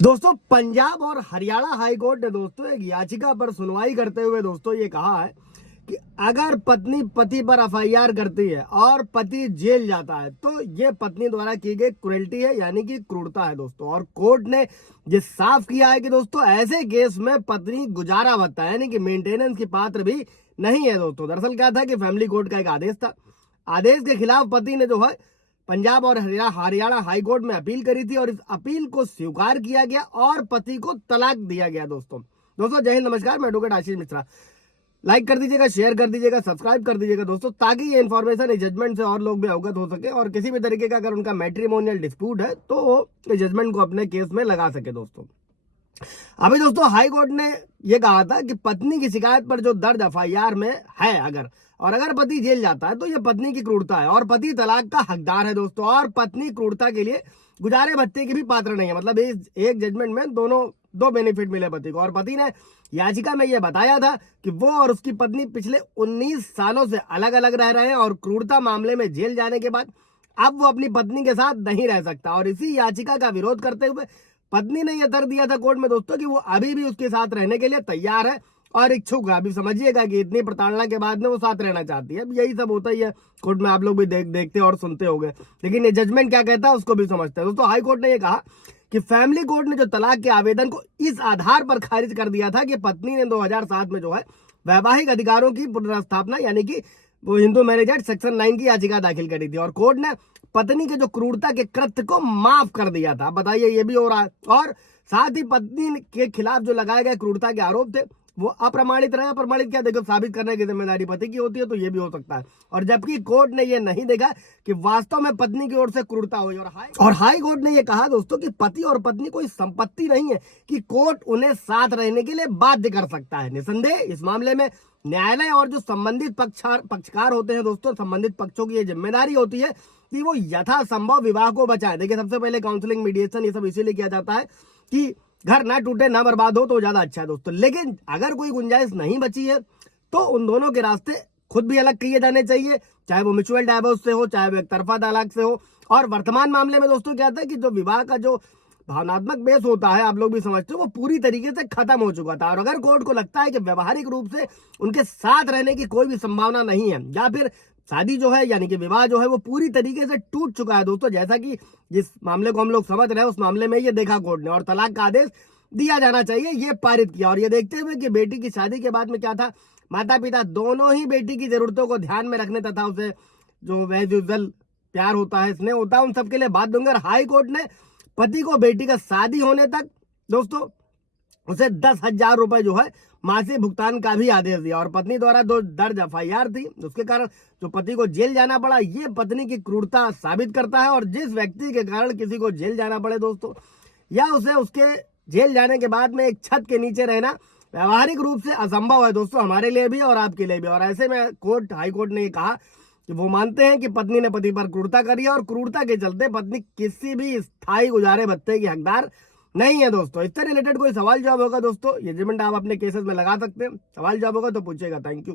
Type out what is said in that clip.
दोस्तों पंजाब और Haryana high court ने दोस्तों एक याचिका पर सुनवाई करते हुए दोस्तों ये कहा है कि अगर पत्नी पति पर एफआईआर करती है और पति जेल जाता है तो ये पत्नी द्वारा की गई क्रूरल्टी है, यानी कि क्रूरता है दोस्तों। और कोर्ट ने ये साफ किया है कि दोस्तों ऐसे केस में पत्नी गुजारा भत्ता यानी कि मेंटेनेंस की पात्र भी नहीं है दोस्तों। दरअसल क्या था कि फैमिली कोर्ट का एक आदेश था। आदेश के खिलाफ पति ने जो है पंजाब और हरियाणा हाई कोर्ट में अपील करी थी और इस अपील को स्वीकार किया गया और पति को तलाक दिया गया। दोस्तों जय हिंद, नमस्कार, मैं एडवोकेट आशीष मिश्रा। लाइक कर दीजिएगा, शेयर कर दीजिएगा, सब्सक्राइब कर दीजिएगा दोस्तों, ताकि ये इन्फॉर्मेशन इस जजमेंट से और लोग भी अवगत हो सके और किसी भी तरीके का अगर उनका मैट्रिमोनियल डिस्प्यूट है तो वो इस जजमेंट को अपने केस में लगा सके। दोस्तों अभी दोस्तों हाई कोर्ट ने यह कहा था कि पत्नी की शिकायत पर जो दर्ज एफआईआर में है अगर पति जेल जाता है तो यह पत्नी की क्रूरता है और पति तलाक का हकदार है दोस्तों। और पत्नी क्रूरता के लिए गुजारे भत्ते की भी पात्र नहीं है। मतलब इस एक जजमेंट में दो बेनिफिट मिले पति को। और पति ने याचिका में यह बताया था कि वो और उसकी पत्नी पिछले 19 सालों से अलग अलग रह रहे हैं और क्रूरता मामले में जेल जाने के बाद अब वो अपनी पत्नी के साथ नहीं रह सकता। और इसी याचिका का विरोध करते हुए पत्नी ने यह तर्क दिया था कोर्ट में दोस्तों कि वो अभी भी उसके साथ रहने के लिए तैयार है और इच्छुक है। अभी समझिएगा कि इतनी प्रताड़ना के बाद में वो साथ रहना चाहती है। यही सब होता ही है कोर्ट में, आप लोग भी देखते और सुनते होंगे। लेकिन ये जजमेंट क्या कहता है उसको भी समझते हैं दोस्तों। हाई कोर्ट ने यह कहा कि फैमिली कोर्ट ने जो तलाक के आवेदन को इस आधार पर खारिज कर दिया था कि पत्नी ने 2007 में जो है वैवाहिक अधिकारों की पुनर्स्थापना यानी कि वो हिंदू मैरिज एक्ट सेक्शन 9 की याचिका दाखिल करी थी और कोर्ट ने पत्नी के जो क्रूरता के कृत्य को माफ कर दिया था। बताइए ये भी हो रहा है। और साथ ही पत्नी के खिलाफ जो लगाए गए क्रूरता के आरोप थे वो अप्रमाणित रहे। अप्रमाणित क्या, देखो, साबित करने की जिम्मेदारी पति की होती है, तो ये भी हो सकता है। और जबकि कोर्ट ने ये नहीं देखा कि वास्तव में पत्नी की ओर से क्रूरता हुई। और हाई कोर्ट ने ये कहा दोस्तों कि पति और पत्नी कोई संपत्ति नहीं है कि कोर्ट उन्हें साथ रहने के लिए बाध्य कर सकता है। निसंदेह इस मामले में न्यायालय और जो संबंधित पक्षकार होते हैं दोस्तों, संबंधित पक्षों की ये जिम्मेदारी होती है कि वो यथासंभव विवाह को बचाए। देखिए, सबसे पहले काउंसलिंग, मीडिएशन ये सब इसीलिए किया जाता है कि घर ना टूटे ना बर्बाद हो तो ज्यादा अच्छा है दोस्तों। लेकिन अगर कोई गुंजाइश नहीं बची है तो उन दोनों के रास्ते खुद भी अलग किए जाने चाहिए, चाहे वो म्यूचुअल डाइवोर्स से हो, चाहे वो एक तरफा तलाक से हो। और वर्तमान मामले में दोस्तों क्या था कि जो विवाह का जो भावनात्मक बेस होता है, आप लोग भी समझते हो, वो पूरी तरीके से खत्म हो चुका था। और अगर कोर्ट को लगता है कि व्यवहारिक रूप से उनके साथ रहने की कोई भी संभावना नहीं है या फिर शादी जो है यानी कि विवाह जो है वो पूरी तरीके से टूट चुका है दोस्तों, जैसा कि जिस मामले को हम लोग समझ रहे हैं उस मामले में ये देखा कोर्ट ने, और तलाक का आदेश दिया जाना चाहिए, ये पारित किया। और ये देखते हुए कि बेटी की शादी के बाद में क्या था, माता पिता दोनों ही बेटी की जरूरतों को ध्यान में रखने तथा उसे जो वैजुअल प्यार होता है, स्नेह होता है, उन सबके लिए बात दूंगा। हाई कोर्ट ने पति को बेटी का शादी होने तक दोस्तों उसे 10,000 रुपए जो है मासिक भुगतान का भी आदेश दिया। और पत्नी द्वारा दो दर्ज एफआईआर थी, उसके कारण जो पति को जेल जाना पड़ा, ये पत्नी की क्रूरता साबित करता है। और जिस व्यक्ति के कारण किसी को जेल जाना पड़े दोस्तों, या उसे उसके जेल जाने के बाद में एक छत के नीचे रहना व्यवहारिक रूप से असंभव है दोस्तों, हमारे लिए भी और आपके लिए भी। और ऐसे में हाई कोर्ट ने ये कहा कि वो मानते हैं कि पत्नी ने पति पर क्रूरता करी है और क्रूरता के चलते पत्नी किसी भी स्थायी गुजारे भत्ते की हकदार नहीं है दोस्तों। इससे रिलेटेड कोई सवाल जवाब होगा दोस्तों, ये जजमेंट आप अपने केसेस में लगा सकते हैं। सवाल जवाब होगा तो पूछेगा। Thank you.